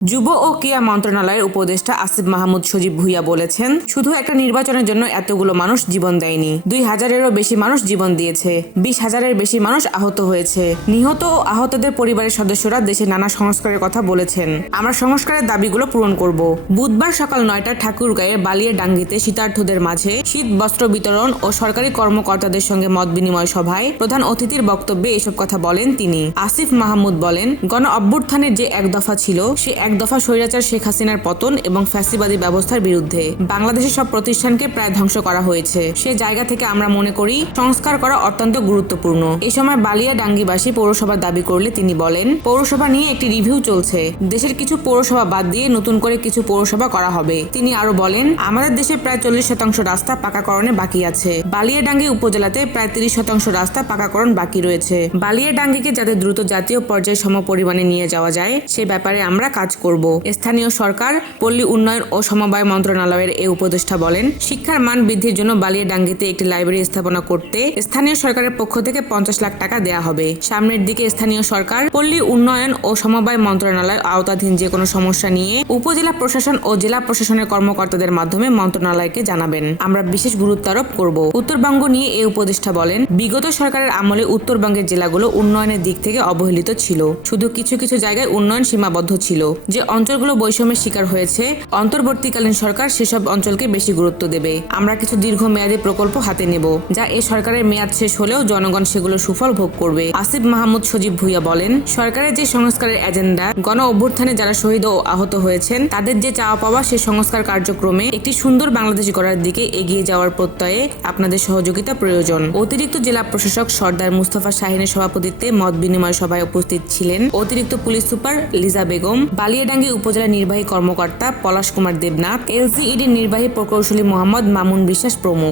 যুব ও ক্রীড়া মন্ত্রণালয়ের উপদেষ্টা আসিফ মাহমুদ সজীব ভুঁইয়া বলেছেন, শুধু একটা নির্বাচনের জন্য এতগুলো মানুষ জীবন দেয়নি। 2000-এরও বেশি মানুষ জীবন দিয়েছে, 20,000-এর বেশি মানুষ আহত হয়েছে। নিহত ও আহতদের পরিবারের সদস্যরা দেশে নানা সংস্কারের কথা বলেছেন। আমরা সংস্কারের দাবিগুলো পূরণ করব। বুধবার সকাল 9টায় ঠাকুরগাঁয়ের বালিয়াডাঙ্গিতে শীতার্থদের মাঝে শীত বস্ত্র বিতরণ ও সরকারি কর্মকর্তাদের সঙ্গে মত বিনিময় সভায় প্রধান অতিথির বক্তব্যে এসব কথা বলেন তিনি। আসিফ মাহমুদ বলেন, গণ অভ্যুত্থানের যে এক দফা ছিল, সে এক দফা স্বৈরাচার শেখ হাসিনার পতন এবং ফ্যাসিবাদী ব্যবস্থার বিরুদ্ধে। বাংলাদেশের সব প্রতিষ্ঠানকে প্রায় ধ্বংস করা হয়েছে। সে জায়গা থেকে আমরা মনে করি সংস্কার করা অত্যন্ত গুরুত্বপূর্ণ। এ সময় বালিয়াডাঙ্গিবাসী পৌরসভার দাবি করলে তিনি বলেন, পৌরসভা নিয়ে একটি রিভিউ চলছে। দেশের কিছু পৌরসভা বাদ দিয়ে নতুন করে কিছু পৌরসভা করা হবে। তিনি আরো বলেন, আমাদের দেশে প্রায় 40% রাস্তা পাকাকরণে বাকি আছে। বালিয়াডাঙ্গি উপজেলাতে প্রায় 30% রাস্তা পাকাকরণ বাকি রয়েছে। বালিয়াডাঙ্গিকে যাতে দ্রুত জাতীয় পর্যায়ে সমপরিমাণে নিয়ে যাওয়া যায়, সে ব্যাপারে আমরা কাজ করব। স্থানীয় সরকার, পল্লী উন্নয়ন ও সমবায় মন্ত্রণালয়ের এই উপদেষ্টা বলেন, শিক্ষার মান বৃদ্ধির জন্য বালিয়াডাঙ্গিতে একটি লাইব্রেরি স্থাপনা করতে স্থানীয় সরকারের পক্ষ থেকে 50 লাখ টাকা দেয়া হবে। সামনের দিকে স্থানীয় সরকার, পল্লী উন্নয়ন ও সমবায় মন্ত্রণালয় আওতাধীন যে কোনো সমস্যা নিয়ে উপজেলা প্রশাসন ও জেলা প্রশাসনের কর্মকর্তাদের মাধ্যমে মন্ত্রণালয়কে জানাবেন। আমরা বিশেষ গুরুত্ব আরোপ করব। উত্তরবঙ্গ নিয়ে এই উপদেষ্টা বলেন, বিগত সরকারের আমলে উত্তরবঙ্গের জেলাগুলো উন্নয়নের দিক থেকে অবহেলিত ছিল। শুধু কিছু কিছু জায়গায় উন্নয়ন সীমাবদ্ধ ছিল। যে অঞ্চলগুলো বৈষম্যের শিকার হয়েছে, অন্তর্বর্তীকালীন সরকার সেসব অঞ্চলকে বেশি গুরুত্ব দেবে। আমরা কিছু দীর্ঘমেয়াদী প্রকল্প হাতে নেব, যা এই সরকারের মেয়াদ শেষ হলেও জনগণ সেগুলো সুফল ভোগ করবে। আসিফ মাহমুদ সজীব ভুঁইয়া বলেন, সরকারের যে সংস্কারের এজেন্ডা, গণ অভ্যুত্থানে যারা শহীদ ও আহত হয়েছেন তাদের যে চাওয়া পাওয়া, সে সংস্কার কার্যক্রমে একটি সুন্দর বাংলাদেশ গড়ার দিকে এগিয়ে যাওয়ার প্রত্যয়ে আপনাদের সহযোগিতা প্রয়োজন। অতিরিক্ত জেলা প্রশাসক সর্দার মুস্তাফা শাহিনের সভাপতিত্বে মত বিনিময় সভায় উপস্থিত ছিলেন অতিরিক্ত পুলিশ সুপার লিজা বেগম, বালিয়াডাঙ্গি উপজেলা নির্বাহী কর্মকর্তা পলাশ কুমার দেবনাথ, এলসিইডির নির্বাহী প্রকৌশলী মোহাম্মদ মামুন বিশ্বাস প্রমুখ।